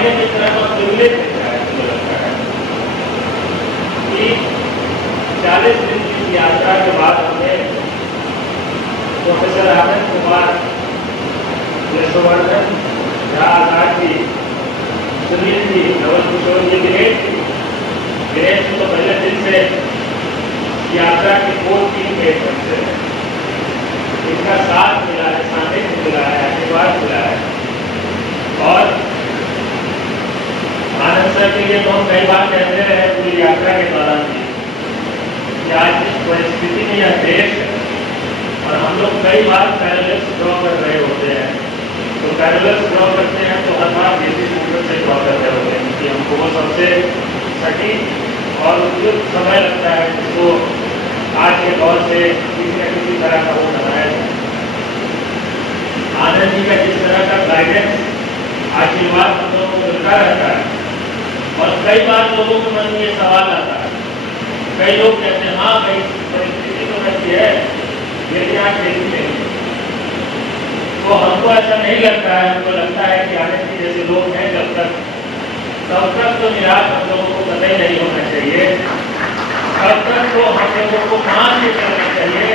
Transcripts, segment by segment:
मायने की तरह उल्लेख देता है। मुझे लगता है कि 40 दिन की यात्रा के बाद हमने प्रोफेसर आनंद कुमार, यशोवर्धन झा आजाद जी, सुनील जी, नवल किशोर जी, दिनेश जी तो पहले दिन से यात्रा की कोर टीम में से इनका साथ मिला है, सानिध्य मिला है, आशीर्वाद मिला है। और आनंद सर के लिए तो हम कई बार कहते रहे पूरी यात्रा के दौरान भी कि आज इस परिस्थिति में यह देश है और हम लोग कई बार पैरेलल्स ड्रॉ कर रहे होते हैं। तो पैरेलल्स ड्रॉ करते हैं तो हर बार देसी सूत्र से ड्रॉ कर रहे होते हैं कि हमको वो सबसे सटीक और उपयुक्त समय लगता है जिसको आज के दौर से किसी न किसी तरह का वो बनाया जाए। आनंद जी का जिस तरह का गाइडेंस, आशीर्वाद हम लोगों को मिलता रहता है और कई बार लोगों के मन में ये सवाल आता है, कई लोग कहते हैं हाँ भाई परिस्थिति तो ऐसी है लेकिन आज देखी नहीं। तो हमको ऐसा नहीं लगता है, हमको लगता है कि आनंद जी जैसे लोग हैं तब तक तो निराश हम लोगों को कतई नहीं होना चाहिए। तब तक तो हम लोगों को मान के चलना चाहिए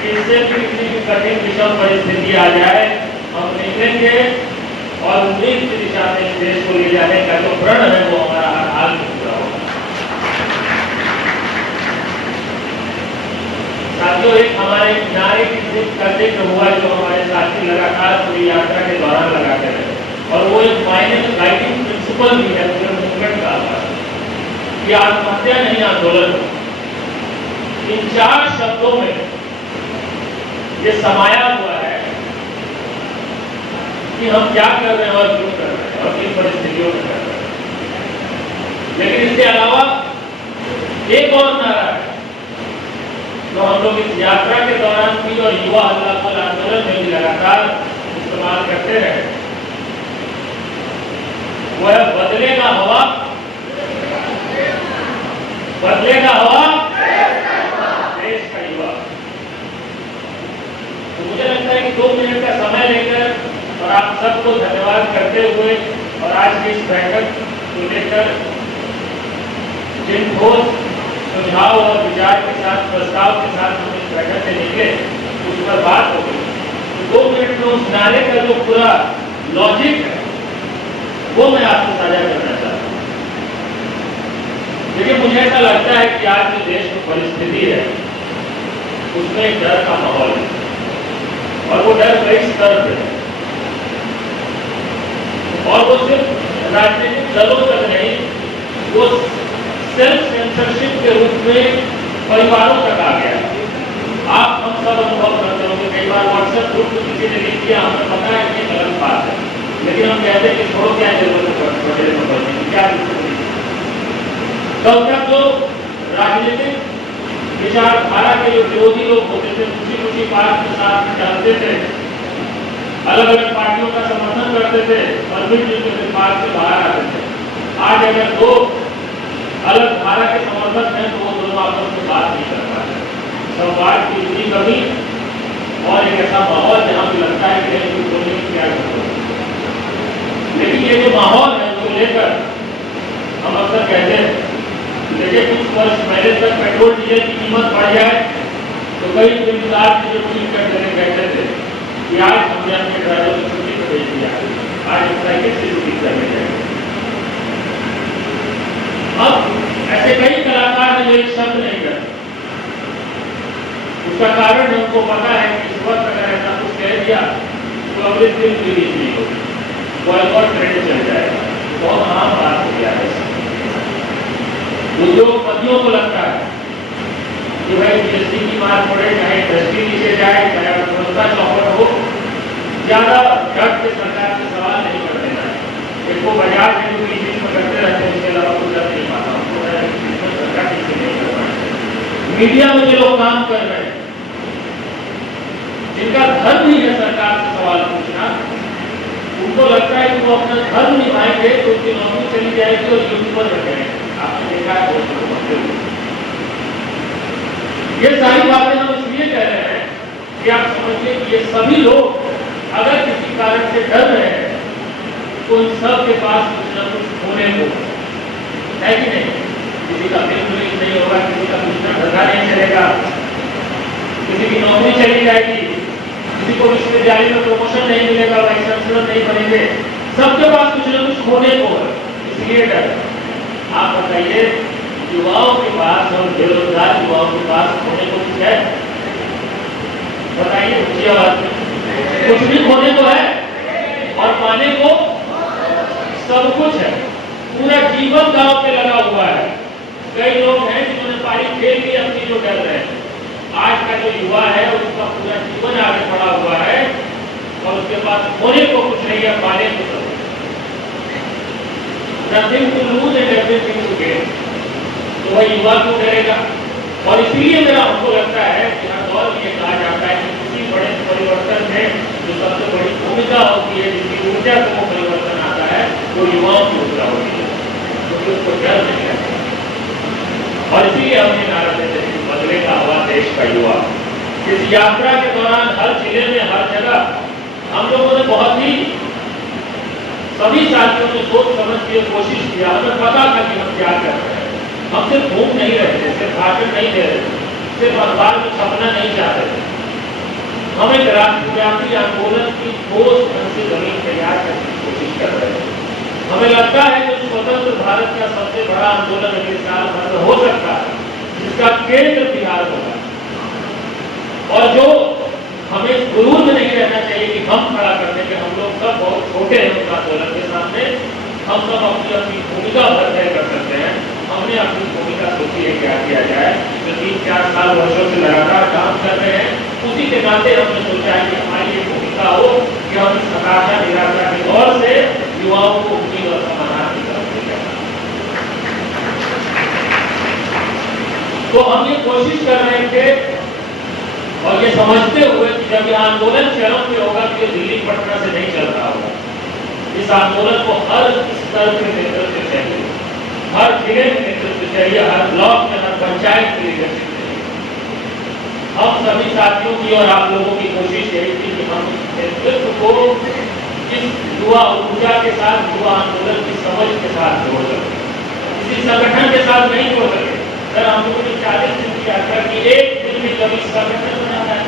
कि इससे भी किसी भी कठिन विषम परिस्थिति आ जाए हम निकलेंगे और उम्मीद की दिशा में इस देश को ले जाने का जो प्रण है वो हमारा हर हाल में पूरा होगा। साथियों, एक हमारे किनारे की ट्रिप का जिक्र हुआ जो हमारे साथी लगातार पूरी यात्रा के दौरान लगाते रहे और वो एक मायने में गाइडिंग प्रिंसिपल भी है पूरे मूवमेंट का कि आत्महत्या नहीं आंदोलन। इन 4 शब्दों में ये समाया हुआ है कि हम क्या कर रहे हैं और क्यों कर रहे हैं और किन परिस्थितियों में कर रहे हैं। लेकिन इसके अलावा एक और नारा है जो हम लोग इस यात्रा के दौरान भी और युवा हल्ला आंदोलन में भी लगातार इस्तेमाल करते रहे, वो है बदलेगा हवा, बदलेगा हवा देश का युवा। तो मुझे लगता है कि 2 मिनट का समय लेकर और आप सबको धन्यवाद करते हुए और आज की इस बैठक को लेकर जिन ठोस सुझाव और विचार के साथ, प्रस्ताव के साथ हम इस बैठक से निकले उस पर बात हो गई। तो 2 मिनट में उस नारे का जो पूरा लॉजिक है वो मैं आपको साझा करना चाहता हूँ। देखिए, मुझे ऐसा लगता है कि आज जो देश की परिस्थिति है उसमें एक डर का माहौल है और वो डर कई स्तर पे है और वो सिर्फ राजनीतिक दलों तक नहीं, वो सेल्फ सेंसरशिप के रूप में परिवारों तक आ गया। आप हम सब अनुभव करते होंगे, कई बार व्हाट्सएप ग्रुप में किसी ने लिख दिया, हमें पता है कि गलत बात है लेकिन हम कहते हैं कि छोड़ो क्या जरूरत है, क्या तब तक जो राजनीतिक विचारधारा के जो विरोधी लोग होते थे खुशी बात के साथ चलते थे, अलग अलग पार्टियों का समर्थन करते थे और मिलजुल के बात से बाहर आते थे। आज अगर 2 अलग धारा के समर्थक हैं तो वो दोनों आपस में बात नहीं कर पाते। संवाद की इतनी कमी और एक ऐसा माहौल जहाँ भी लगता है कि नहीं बोलने की क्या जरूरत है। लेकिन ये जो माहौल है उसको लेकर हम अक्सर कहते हैं, देखिए कुछ वर्ष पहले तक पेट्रोल डीजल की कीमत बढ़ जाए तो कई जिम्मेदार जो ट्वीट करते थे कहते थे कि आज हमने अपने ड्राइवर को छुट्टी पर भेज दिया, आज साइकिल से छुट्टी करने जाएंगे। अब ऐसे कई कलाकार हैं जो एक शब्द नहीं करते। उसका कारण हमको पता है कि इस वक्त अगर ऐसा कुछ कह दिया तो अगले दिन रिलीज नहीं होगी, बॉयकॉट ट्रेंड चल जाएगा। बहुत आम बात हो गया है। उद्योगपतियों को लगता है कि भाई जीएसटी की मार पड़े, चाहे इंडस्ट्री नीचे जाए, चाहे अर्थव्यवस्था चौपट हो, ज्यादा झट से सरकार से सवाल नहीं कर देना है। इसको बाजार में जो बीच में करते रहते हैं उसके अलावा कुछ कर नहीं पाता। हमको सरकार किसी नहीं कर पाए। मीडिया में जो लोग काम कर रहे हैं जिनका धर्म ही है सरकार से सवाल पूछना, उनको लगता है कि वो अपना धर्म निभाएंगे तो उनकी नौकरी चली जाएगी और यूट्यूबर रह जाएंगे। आपने देखा है ये सारी बातें हम इसलिए कह रहे हैं कि आप समझिए कि ये सभी लोग अगर किसी कारण से डर रहे हैं उन सब के पास कुछ न कुछ होने को है कि नहीं। किसी का बिल नहीं होगा, किसी का कुछ धंधा नहीं चलेगा, किसी की नौकरी चली जाएगी, किसी को विश्वविद्यालय में प्रमोशन नहीं मिलेगा, वाइस चांसलर नहीं बनेंगे, सबके पास कुछ न कुछ होने को है, इसलिए डर। आप बताइए, युवाओं के पास और बेरोजगार युवाओं के पास होने को कुछ है? बताइए ऊंची आवाज में। कुछ भी होने को है और पाने को सब कुछ है। पूरा जीवन गांव पे लगा हुआ है। कई लोग हैं जिन्होंने पारी खेल की अपनी जो डर रहे हैं। आज का जो युवा है उसका पूरा जीवन आगे बढ़ा हुआ है और उसके पास होने को कुछ नहीं है, पाने को सब। Nothing to lose and everything to gain. तो वह युवा क्यों डरेगा? और इसलिए मेरा हमको लगता है कि हर दौर में ये कहा जाता है कि किसी बड़े परिवर्तन में जो सबसे बड़ी भूमिका होती है, जिसकी ऊर्जा से वो परिवर्तन आता है, वो युवाओं की ऊर्जा होती है, क्योंकि उसको डर नहीं रहता। और इसीलिए हमने नारा देते हैं कि बदलेगा हवा देश का युवा। इस यात्रा के दौरान हर जिले में, हर जगह हम लोगों ने बहुत ही सभी साथियों ने सोच समझ के कोशिश किया। हमें पता था कि हम क्या कर रहे हैं। हम सिर्फ घूम नहीं रहे थे, सिर्फ भाषण नहीं दे रहे थे, सिर्फ अखबार में छपना नहीं चाहते थे। हम एक राष्ट्रव्यापी आंदोलन की ठोस ढंग से जमीन तैयार करने की कोशिश कर रहे थे। हमें लगता है कि स्वतंत्र भारत का सबसे बड़ा आंदोलन अगले साल भर में हो सकता है, जिसका केंद्र बिहार होगा। और जो हमें गुरूर में नहीं रहना चाहिए कि हम खड़ा करने के, हम लोग सब बहुत छोटे हैं उस आंदोलन के सामने। हम सब अपनी अपनी भूमिका भर तय कर सकते हैं। हमने अपनी भूमिका सोची है क्या किया जाए। जो 3-4 साल वर्षों से लगातार काम कर रहे हैं, उसी के नाते हमने सोचा है कि हमारी ये भूमिका हो कि हम इस हताशा निराशा के दौर से युवाओं को उम्मीद और समाधान की तरफ ले जाए। तो हम ये कोशिश कर रहे थे और ये समझते हुए कि जब ये आंदोलन चरम पे होगा तो ये दिल्ली पटना से नहीं चल रहा होगा। इस आंदोलन को हर स्तर के नेतृत्व चाहिए, हर जिले में नेतृत्व चाहिए, हर ब्लॉक में, हर पंचायत की लीडरशिप चाहिए। हम सभी साथियों की और आप लोगों की कोशिश यही थी कि हम नेतृत्व को इस युवा ऊर्जा के साथ, युवा आंदोलन की समझ के साथ जोड़ सके। किसी संगठन के साथ नहीं जोड़ सके। सर, हम लोगों ने 40 दिन की यात्रा की, एक दिन भी कभी संगठन बनाना है,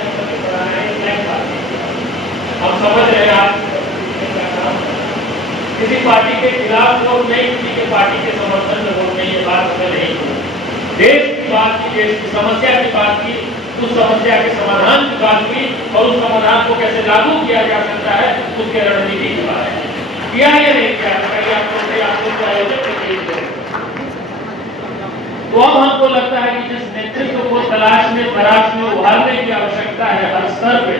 हम समझ रहे हैं आप किसी पार्टी के खिलाफ वोट नहीं, किसी के पार्टी के समर्थन में वोट नहीं, ये बात हमें नहीं की। देश की बात की, देश की समस्या की बात की, उस समस्या के समाधान की बात की और उस समाधान को कैसे लागू किया जा सकता है उसके रणनीति की बात किया या नहीं किया। आपको आयोजक तो अब हमको लगता है कि जिस नेतृत्व को तलाश में, उभारने की आवश्यकता है हर स्तर पे,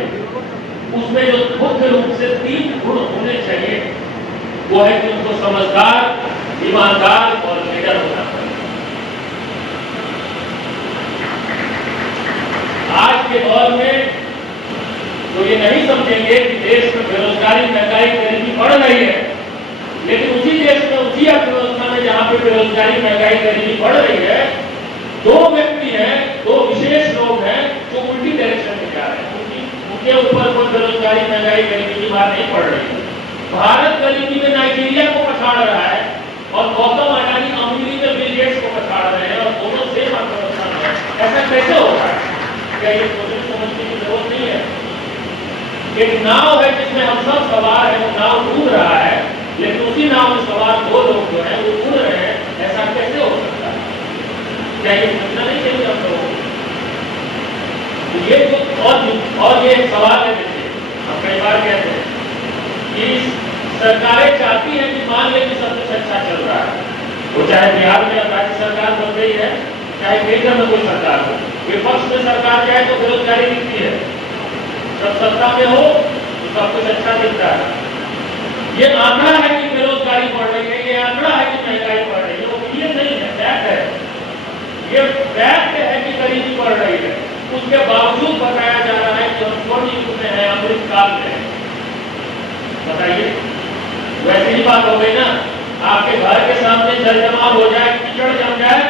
उसमें जो मुख्य रूप से 3 गुण होने चाहिए वो है कि उनको समझदार, ईमानदार और लीडर होना चाहिए। आज के दौर में तो ये नहीं समझेंगे कि देश में बेरोजगारी, महंगाई, गरीबी बढ़ रही है, लेकिन उसी देश में, उसी अर्थव्यवस्था में जहां पे बेरोजगारी, महंगाई, गरीबी बढ़ रही है, 2 व्यक्ति हैं, 2 विशेष लोग हैं जो उल्टी डायरेक्शन में जा रहे हैं। उनके ऊपर कोई बेरोजगारी, महंगाई, गरीबी की बात नहीं पड़ रही है। भारत गरीबी में नाइजीरिया को पछाड़ रहा है और गौतम अडानी अमीरी में बिल गेट्स को पछाड़ रहे हैं और दोनों सेम अर्थव्यवस्था में है। ऐसा कैसे होता है? क्या ये सोचने समझने की जरूरत नहीं है? एक नाव है जिसमें हम सब सवार हैं, वो नाव डूब रहा है, लेकिन उसी नाव में सवार 2 लोग जो हैं वो उड़ रहे हैं। ऐसा कैसे हो सकता है? क्या ये सोचना नहीं चाहिए हम लोगों को? ये तो और ये एक सवाल है। देखिए, हम कई बार कहते हैं कि सरकारें चाहती हैं कि मान लें कि सब कुछ अच्छा चल रहा है, वो चाहे बिहार में राज्य सरकार बन गई है, चाहे केंद्र में कोई सरकार हो, विपक्ष में सरकार जाए तो बेरोजगारी दिखती है, जब सत्ता में हो तो सब कुछ अच्छा दिखता है। ये आंकड़ा है कि बेरोजगारी बढ़ रही है, ये आंकड़ा है कि महंगाई बढ़ रही है, ओपिनियन नहीं है, फैक्ट है। ये फैक्ट है कि गरीबी बढ़ रही है। उसके बावजूद बताया जा रहा है कि हम स्वर्ण युग में है, अमृत काल में है। बताइए, वैसे ही बात हो गई ना। आपके घर के सामने जल जमाव हो जाए, कीचड़ जम जाए,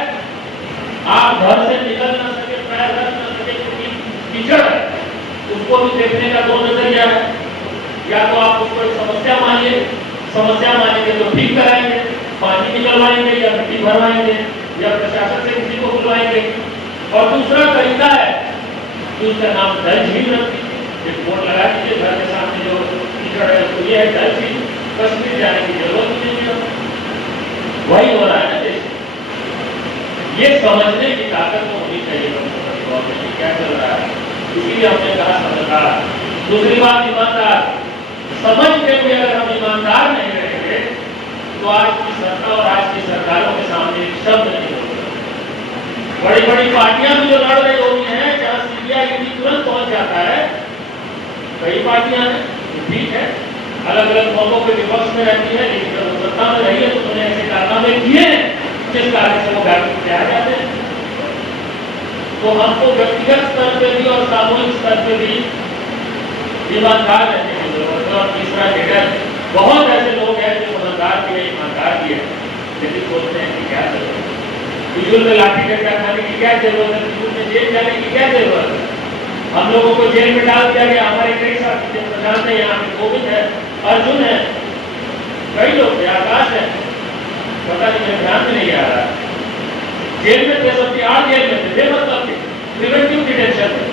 आप घर से निकल ना सके, पैर रख ना सके क्योंकि कीचड़ है, उसको भी देखने का 2 नजरिया है। या तो आप उसको एक समस्या मानिए समस्या मानेंगे तो ठीक कराएंगे, पानी निकलवाएंगे या मिट्टी भरवाएंगे या प्रशासन से किसी को बुलवाएंगे। और दूसरा तरीका है कि उसका नाम डल झील रख दीजिए, एक बोर्ड लगा दीजिए घर के सामने जो कीचड़ है तो ये है डल झील, कश्मीर जाने की जरूरत नहीं है। वही हो रहा है ना देश। ये समझने की ताकत तो होनी चाहिए गवर्नमेंट में क्या चल रहा है, इसीलिए हमने कहा समझदार। दूसरी बात ईमानदार, समझते हुए अगर हम ईमानदार नहीं रहेंगे तो आज की सरकार और आज की सरकारों के सामने एक शब्द नहीं होगा। बड़ी बड़ी पार्टियां भी जो लड़ रही होती हैं, जहां सीबीआई ईडी तुरंत पहुंच जाता है, कई पार्टियां हैं, ठीक है, अलग अलग मौकों पर विपक्ष में रहती है, लेकिन जब सत्ता में रही है तो उन्होंने ऐसे कारनामे किए हैं जिस कारण से वो गाड़ी में आ जाते हैं। तो हमको व्यक्तिगत स्तर पे भी और सामूहिक स्तर पे भी ईमानदार रहने की जरूरत है। और तीसरा लीडर, बहुत ऐसे लोग हैं जो ईमानदार भी है, ईमानदार भी है, लेकिन सोचते हैं कि क्या जरूरत है, बिजुल में लाठी डंडा खाने की क्या जरूरत है, बिजुल में जेल जाने की क्या जरूरत है। हम लोगों को जेल में डाल दिया गया, हमारे कई साथी थे, प्रशांत है, यहाँ पे गोविंद है, अर्जुन है, कई लोग थे, आकाश है, पता नहीं मेरे ध्यान में नहीं आ रहा। जेल में थे, सब 8 जेल में थे, मतलब थे, प्रिवेंटिव डिटेंशन में।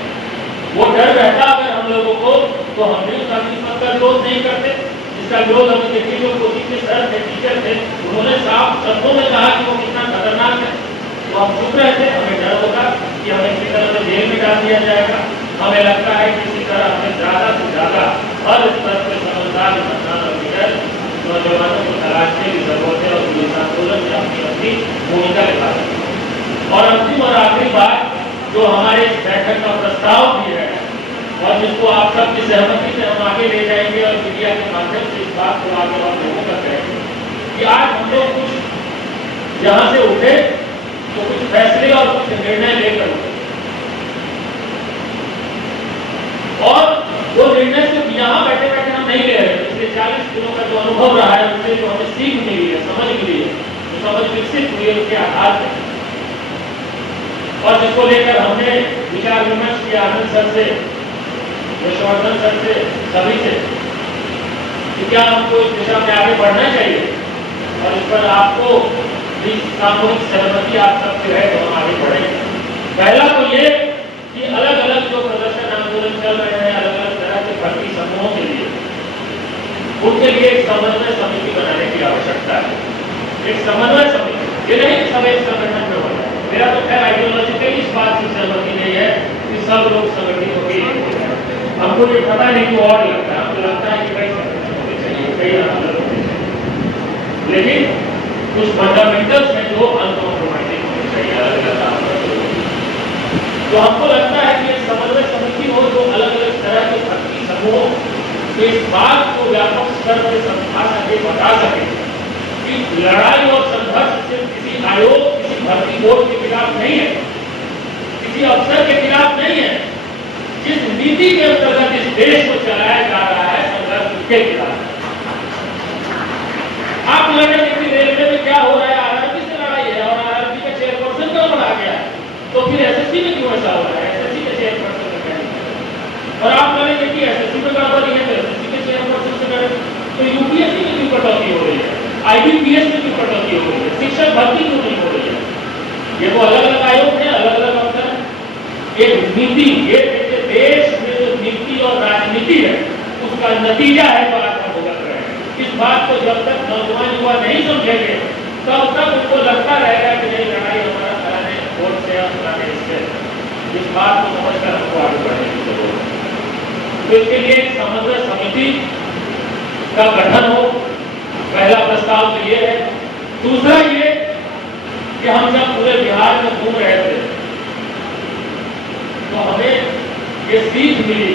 वो डर रहता अगर हम लोगों को, तो हम भी उस आदमी का विरोध नहीं करते, जिसका विरोध हम देखिए जो कोचिंग के सर थे, टीचर थे, उन्होंने साफ शब्दों में कहा कि वो कितना खतरनाक है, तो हम चुप रहे थे। हमें डर होगा कि हमें किसी तरह से जेल में डाल दिया जाएगा। हमें लगता है कि इसी तरह हमें ज्यादा से ज्यादा हर स्तर पर समझदार इंसान और लीडर नौजवानों को तलाशने की जरूरत है और पुलिस आंदोलन में अपनी अपनी भूमिका निभा। और अंतिम और आखिरी बात जो हमारे इस बैठक का प्रस्ताव भी है और जिसको आप सबकी सहमति से हम आगे ले जाएंगे और मीडिया के माध्यम से इस बात को आगे और लोगों तक करेंगे कि आज हम लोग कुछ जहां से उठे तो कुछ फैसले और कुछ निर्णय लेकर उठे, और वो निर्णय सिर्फ यहाँ बैठे बैठे हम नहीं ले रहे। पिछले 40 दिनों का जो अनुभव रहा है उससे जो हमें सीख मिली है, समझ मिली है, जो समझ विकसित हुई है उसके आधार पर, और जिसको लेकर हमने विचार विमर्श किया आनंद सर से, यशवर्धन सर से, सभी से, कि क्या हमको इस दिशा में आगे बढ़ना चाहिए और इस पर आपको भी सामूहिक सहमति आप सबकी रहे तो हम आगे बढ़ेंगे। पहला तो ये कि अलग अलग जो प्रदर्शन आंदोलन चल रहे हैं अलग अलग तरह के भर्ती समूहों के लिए, उनके लिए एक समन्वय समिति बनाने की आवश्यकता है। एक समन्वय समिति, ये नहीं कि सब एक संगठन में हो जाए। मेरा तो खैर आइडियोलॉजिकली इस बात की सहमति नहीं है कि सब लोग संगठित होकर, हमको ये पता नहीं क्यों और लगता है, हमको लगता है कि कई संगठन होने चाहिए, कई आंदोलन होने चाहिए, लेकिन कुछ फंडामेंटल्स हैं जो अनकॉम्प्रोमाइजिंग होने चाहिए अलग अलग आंदोलन। तो हमको लगता है कि एक समन्वय समिति हो जो अलग अलग तरह के भर्ती समूहों के इस बात को व्यापक स्तर पर समझा सके, बता सके कि लड़ाई और संघर्ष सिर्फ किसी आयोग, किसी भर्ती बोर्ड के खिलाफ नहीं है, किसी अफसर के खिलाफ नहीं है। जिस नीति के अंतर्गत इस देश को चलाया जा रहा है संघर्ष उसके खिलाफ। आप लड़े कि रेलवे में क्या हो रहा है, आरआरबी से लड़ाई है और आरआरबी का चेयरपर्सन क्यों बढ़ा गया है, तो फिर एसएससी में क्यों ऐसा हो रहा है, एसएससी के चेयरपर्सन में क्या। और आप लड़ेंगे कि एसएससी में गड़बड़ी है तो एसएससी के चेयरपर्सन से लड़े, तो यूपीएससी में क्यों कटौती हो रही है, आईबीपीएस में क्यों कटौती हो रही है, शिक्षक भर्ती क्यों नहीं हो रही है। ये तो अलग अलग आयोग है, अलग अलग अफसर है। एक नीति, ये देश में जो नीति और राजनीति है उसका नतीजा है जो आज हम भुगत रहे हैं। इस बात को जब तक नौजवान युवा नहीं समझेंगे तब तक उनको लगता रहेगा कि नहीं लड़ाई हमारा फलाने वोट से और फलाने इससे। इस बात को समझकर हमको आगे बढ़ने की जरूरत है। तो इसके लिए एक समन्वय समिति का गठन हो, पहला प्रस्ताव तो ये है। दूसरा ये कि हम जब पूरे बिहार में घूम रहे थे तो हमें ये सीख मिली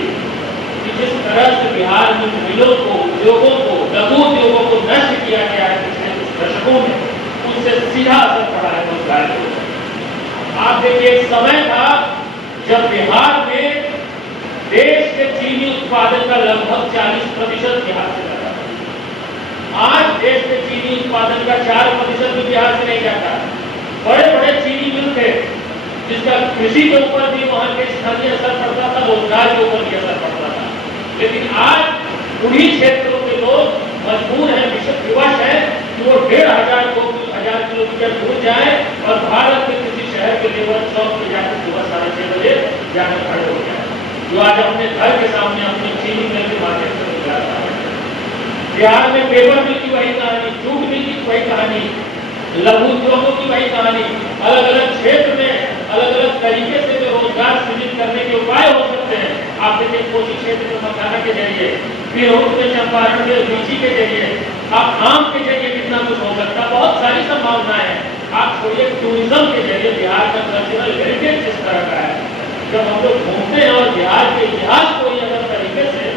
कि जिस तरह से बिहार में मिलों को, उद्योगों को, लघु उद्योगों को नष्ट किया गया है पिछले कुछ दशकों में, उससे सीधा असर पड़ा है रोजगार के ऊपर। आप देखिए एक समय था जब बिहार में देश के चीनी उत्पादन का लगभग 40% बिहार से जाता था। आज देश के चीनी उत्पादन का 4% भी बिहार से नहीं जाता। बड़े बड़े चीनी मिल थे जिसका कृषि के ऊपर भी वहां के स्थानीय असर पड़ता था, रोजगार के ऊपर भी असर पड़ता था। लेकिन आज उन्हीं क्षेत्रों के लोग मजबूर हैं किलोमीटर दूर जाए और भारत के किसी शहर के लेबर चौक पे जाकर सुबह 6:30 बजे जाकर खड़े हो जाए, जो आज अपने घर के सामने अपनी चीनी मिल के मार्केट में निकला है। बिहार में पेपर मिल की वही कहानी, जूट मिल की वही कहानी, लघु उद्योगों की वही कहानी, अलग अलग क्षेत्र में अलग अलग तरीके से जो रोजगार सृजित करने के उपाय हो सकते हैं। आप देखिए कोसी क्षेत्र में मखाना के जरिए, फिर में चंपारण में लीची के जरिए, आप आम के जरिए कितना कुछ हो सकता है, बहुत सारी संभावनाएं हैं। आप छोड़िए टूरिज्म के जरिए बिहार का कल्चरल हेरिटेज जिस तरह का है, जब हम लोग घूमते हैं और बिहार के इतिहास को अगर तरीके से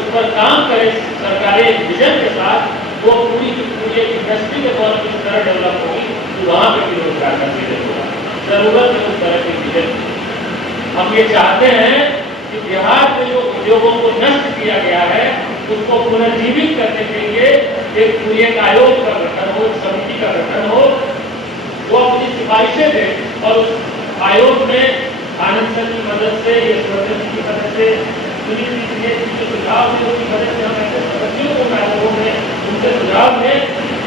उस पर काम करे सरकारी विजन के साथ, वो पूरी की पूरी एक इंडस्ट्री के तौर पर इस तरह डेवलप होगी तो वहाँ पे भी रोजगार का सृजन होगा। जरूरत है उस तरह की विजन। हम ये चाहते हैं कि बिहार में जो उद्योगों को नष्ट किया गया है उसको पुनर्जीवित करने के लिए एक पूरी एक आयोग का गठन हो, एक समिति का गठन हो, वो अपनी सिफारिशें दे और उस आयोग में आनंद सर की मदद से, यशवर्धन जी की मदद से, सुनील जी के सुझाव से, उसकी मदद से हम ऐसे सदस्यों को आयोगों में उनसे सुझाव दें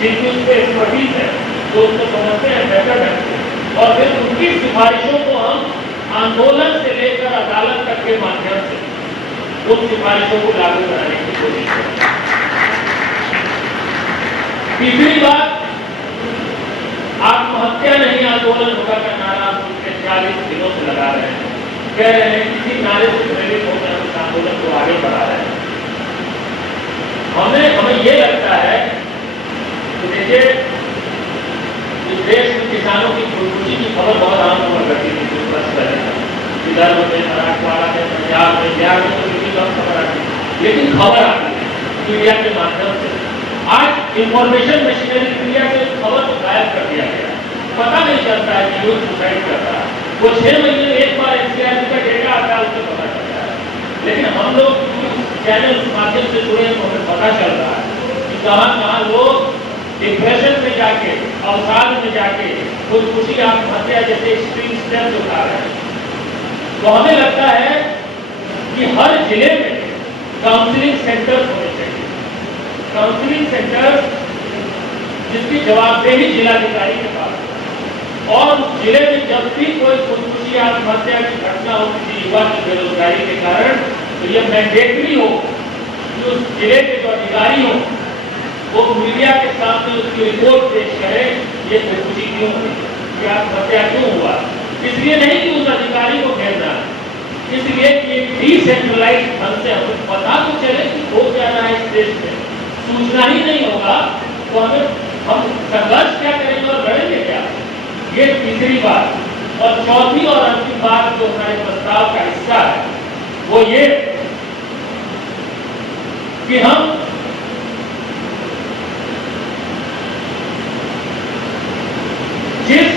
जिनकी उनसे एक्सपर्टीज है, जो उसको समझते हैं बेहतर ढंग से, और फिर उनकी सिफारिशों को हम आंदोलन से लेकर अदालत तक के माध्यम से उन सिफारिशों को लागू कराने की कोशिश करें। तीसरी बात, आत्महत्या नहीं आंदोलन होगा का नारा पिछले 40 दिनों से लगा रहे हैं, कह रहे हैं किसी नारे से प्रेरित होकर हम इस आंदोलन को आगे बढ़ा रहे हैं। हमें ये लगता है कि देखिए इस देश में किसानों की खुदकुशी की खबर बहुत आम हुआ करती थी कुछ वर्ष पहले, विदर्भ में, मराठवाड़ा में, पंजाब में, बिहार में तो किसी कम खबर आती, लेकिन खबर आती है मीडिया के माध्यम से। आज इंफॉर्मेशन मशीनरी मीडिया से खबर को गायब कर दिया गया, पता नहीं चलता है कि यूथ सुसाइड कर रहा है। वो 6 महीने में एक बार एनसीआरबी का डेटा आता है, उससे पता चलता है, लेकिन हम लोग चैनल माध्यम से जुड़े हैं तो हमें पता चल रहा है कि कहाँ लोग डिप्रेशन में जाके, अवसाद में जाके खुदकुशी, आत्महत्या जैसे एक्सट्रीम स्टेप्स उठा रहे हैं। तो हमें लगता है कि हर जिले में काउंसलिंग सेंटर्स होने चाहिए, काउंसलिंग सेंटर्स जिसकी जवाबदेही जिलाधिकारी के पास, और उस जिले में जब भी कोई खुदकुशी, आत्महत्या की घटना हो किसी युवा की बेरोजगारी के कारण, तो यह मैंडेटरी हो कि उस जिले के जो अधिकारी हो वो मीडिया के सामने उसकी रिपोर्ट पेश करे, ये खुदकुशी क्यों हुई, ये आत्महत्या क्यों हुआ। इसलिए नहीं कि उस अधिकारी को घेरना, इसलिए कि डिसेंट्रलाइज ढंग से हमें पता तो चले कि हो क्या रहा है इस देश में। सूचना ही नहीं होगा तो हम संघर्ष क्या करेंगे और लड़ेंगे क्या। ये तीसरी बात। और चौथी और अंतिम बात जो हमारे प्रस्ताव का हिस्सा है वो ये कि हम जिस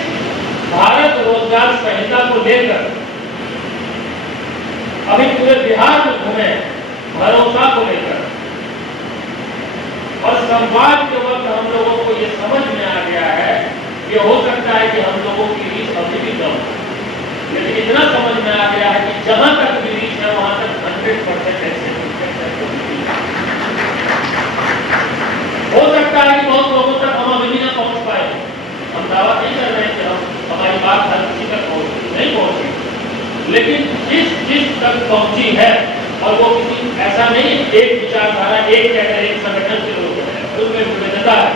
भारत रोजगार संहिता को लेकर अभी पूरे बिहार में घूमे, भरोसा को लेकर, और संवाद के वक्त हम लोगों को ये समझ में आ गया है कि हो सकता है कि हम लोगों की रीच अभी भी कम है, लेकिन इतना समझ में आ गया है कि जहां तक भी रीच है वहां तक 100% हो सकता है कि बहुत लोगों तक हम अभी भी ना पहुंच पाए। हम दावा नहीं कर रहे हैं कि हमारी बात हर किसी तक पहुंची, नहीं पहुंची, लेकिन जिस तक पहुंची है, और वो किसी ऐसा नहीं एक विचारधारा, एक कैडर, एक संगठन के लोग हैं, उसमें विविधता है,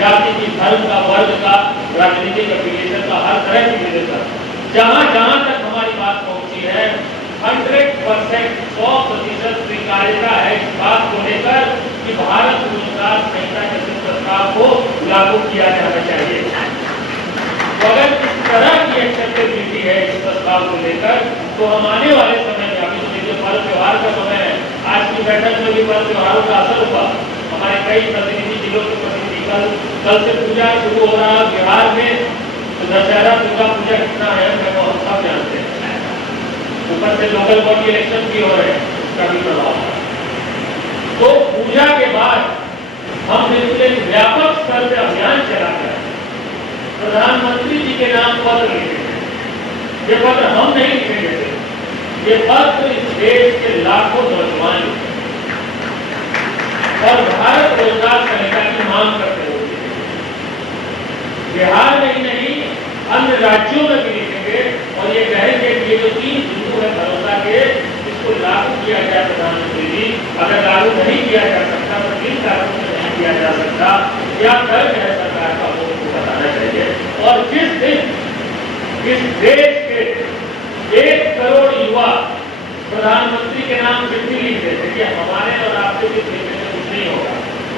जाति की, धर्म का, वर्ग का, राजनीतिक एफिलिएशन का, हर तरह की विविधता। जहां जहां तक हमारी बात पहुंची है 100% 100% स्वीकार्यता है इस बात को लेकर कि भारत रोजगार संहिता के प्रस्ताव को लागू किया जाना चाहिए। तो अगर इस तरह की एक्सेप्टेबिलिटी है इस प्रस्ताव को लेकर, तो हम आने वाले समय में, अभी तो देखिए पर्व त्योहार का समय है, आज की बैठक में भी पर्व त्योहारों का असर हुआ। हमारे कई प्रतिनिधि जिलों के प्रतिनिधि कल से पूजा शुरू हो रहा है बिहार में, तो दशहरा दुर्गा पूजा कितना है हम सब जानते हैं। ऊपर से लोकल बॉडी इलेक्शन भी हो रहे हैं, उसका भी प्रभाव है। तो पूजा के बाद हम बिल्कुल एक व्यापक स्तर पर अभियान चलाकर प्रधानमंत्री जी के नाम पत्र लिखेंगे। ये पत्र हम नहीं लिखेंगे, ये पत्र इस देश के लाखों नौजवान और भारत रोजगार संहिता की मांग करते हुए बिहार में ही नहीं अन्य राज्यों में भी लिखेंगे और ये कहेंगे कि ये जो 3 बिंदु है भरोसा के, इसको लागू किया जाए प्रधानमंत्री जी। अगर लागू नहीं किया जा सकता तो किन कारणों से नहीं किया जा सकता, क्या तर्क है सरकार का, वो उनको बताना चाहिए। और जिस दिन इस देश के 1 करोड़ युवा प्रधानमंत्री के नाम चिट्ठी लिख देते कि हमारे और आपके बीच लिखने से कुछ नहीं होगा,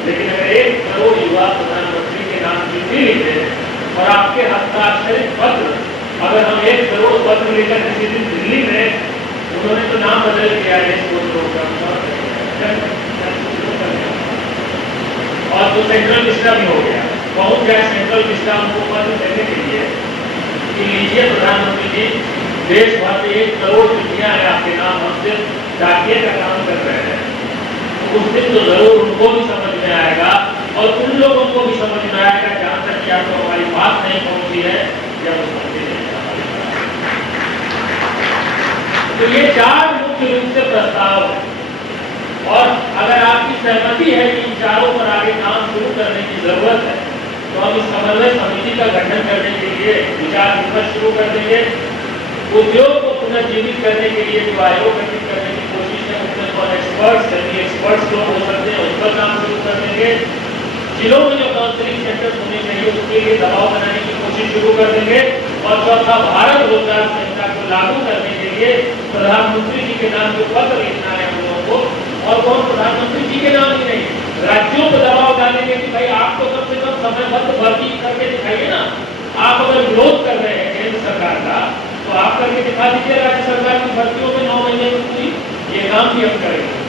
लेकिन अगर 1 करोड़ युवा प्रधानमंत्री के नाम चिट्ठी लिख देते और आपके हस्ताक्षरित पत्र, अगर हम 1 करोड़ पत्र लेकर किसी दिन दिल्ली में, उन्होंने तो नाम बदल दिया है और तो सेंट्रल विस्टा भी हो गया, पहुंच गया सेंट्रल विस्टा उनको पत्र देने के लिए कि लीजिए प्रधानमंत्री जी, देश भर में 1 करोड़ चिट्ठियां हैं आपके नाम, हम सिर्फ डाकिए का काम कर रहे हैं। तो उस दिन तो जरूर उनको भी समझ में आएगा और उन लोगों को भी समझ में आएगा जहां तक या तो हमारी बात नहीं पहुंची है या वो समझे नहीं। तो ये 4 मुख्य रूप से प्रस्ताव है और अगर आपकी सहमति है कि इन चारों पर आगे काम शुरू करने की जरूरत है तो हम इस समन्वय समिति का गठन करने के लिए विचार विमर्श शुरू कर देंगे। उद्योग को पुनर्जीवित करने के लिए जो आयोग गठित करने की कोशिश है उसमें कौन एक्सपर्ट्स लोग हो सकते हैं, उस पर काम शुरू कर देंगे। जिलों में जो काउंसलिंग सेंटर्स होने चाहिए उसके लिए दबाव बनाने की कोशिश शुरू कर देंगे। और चौथा, भारत रोजगार संहिता को लागू करने के लिए प्रधानमंत्री जी के नाम जो पत्र लिखना है हम लोगों को, और कौन प्रधानमंत्री जी के नाम ही नहीं, राज्यों को दबाव डालेंगे कि भाई आपको कम से कम समयबद्ध भर्ती करके दिखाइए ना। आप अगर विरोध कर रहे हैं केंद्र सरकार का तो आप करके दिखा दीजिए राज्य सरकार की भर्तियों में 9 महीने में पूरी, ये काम भी हम करेंगे।